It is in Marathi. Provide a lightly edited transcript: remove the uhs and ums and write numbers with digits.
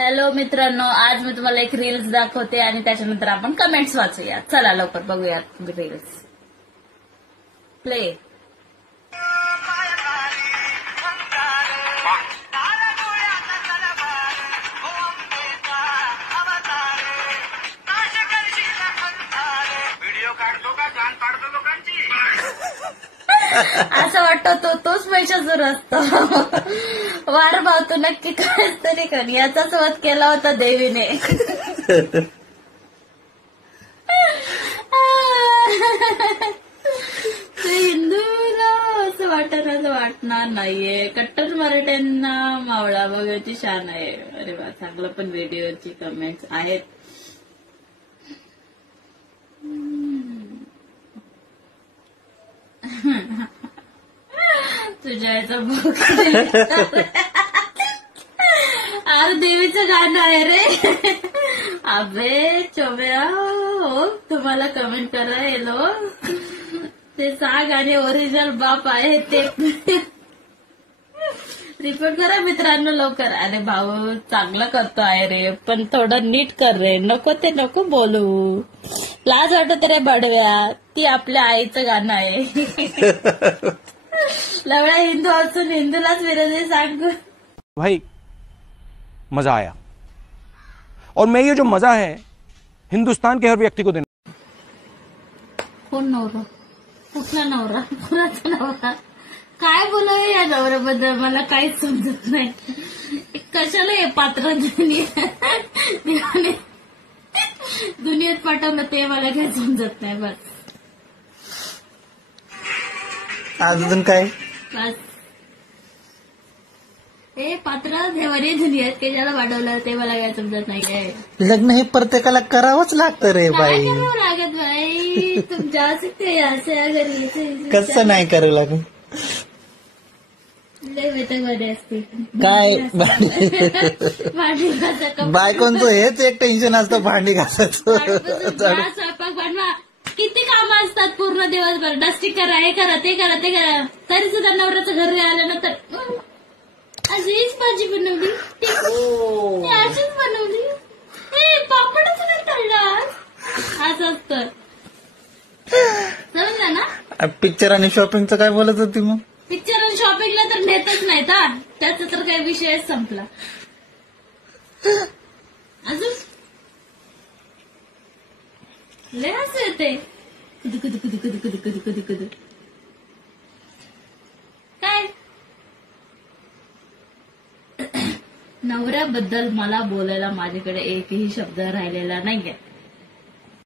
हॅलो मित्रांनो, आज मी तुम्हाला एक रील्स दाखवते आणि त्याच्यानंतर आपण कमेंट्स वाचूया. चला लवकर बघूयात रील्स. प्ले. असं वाटतं तोच पैशाचा रस्ता. वार भावतो नक्की काहीच तरी कर. याचाच वध केला होता देवीने. हिंदूला असं वाटणार नाहीये. कट्टर मराठ्यांना मावळा बघायची शान आहे. अरे वा, चांगलं. पण व्हिडिओची कमेंट्स आहेत. तुझ्या याचा भूक आज देवीचं गाणं आहे रे. अबे चोब्या, हो तुम्हाला कमेंट करा येलो ते सांग आणि ओरिजिनल बाप आहे ते रिपोर्ट करा मित्रांनो लवकर. अरे भाऊ चांगलं करतो आहे रे, पण थोडं नीट कर रे. नको ते नको बोलू. लाज वाटत रे बडव्या. ती आपल्या आईचं गाणं आहे. लवडा हिंदू असून हिंदूलाच विरोधी सांग. भाई मजा आया, और मैं ये जो मजा है हिंदुस्तान के हर व्यक्ति को देना. कोण नवरा? कुठला नवरा? कुणाचा नवरा? काय बोलावं या नवऱ्याबद्दल मला काहीच समजत नाही. कशाला हे पात्र दुनियेत पाठवलं ते मला काही समजत नाही. बस अजून काय? बस हे पात्र देवाने दुनियेत केल्याला वाढवलं ते मला काय समजत नाही. काय लग्न हे प्रत्येकाला करावंच लागतं रे बाई. काय करावं लागत बाई? तुम जा सकते असे घरी कसं नाही करावं लागेल? मध्ये असते काय भांडी घासायचं. बायकोंचं हेच एक टेन्शन असतं, भांडी घासायचं. स्वयंपाक बनवा, किती कामं असतात पूर्ण दिवसभर. डस्टिंग करा, हे करा, ते करा, ते करा. तरी सुद्धा नवऱ्याचं घरी आल्यानंतर आज हीच भाजी बनवली, अशीच बनवली, पापडच नाही तळला. असं असतं. समजलं ना? पिक्चर आणि शॉपिंगचं काय बोलत होती मग? पिक्चर आणि शॉपिंगला तर नेतच नाही. त्याचा तर काही विषयच संपला. अजून लय हसू येते. कधी कधी कधी कधी कधी कधी कधी कधी काय नवऱ्याबद्दल मला बोलायला माझ्याकडे एकही शब्द राहिलेला नाहीये.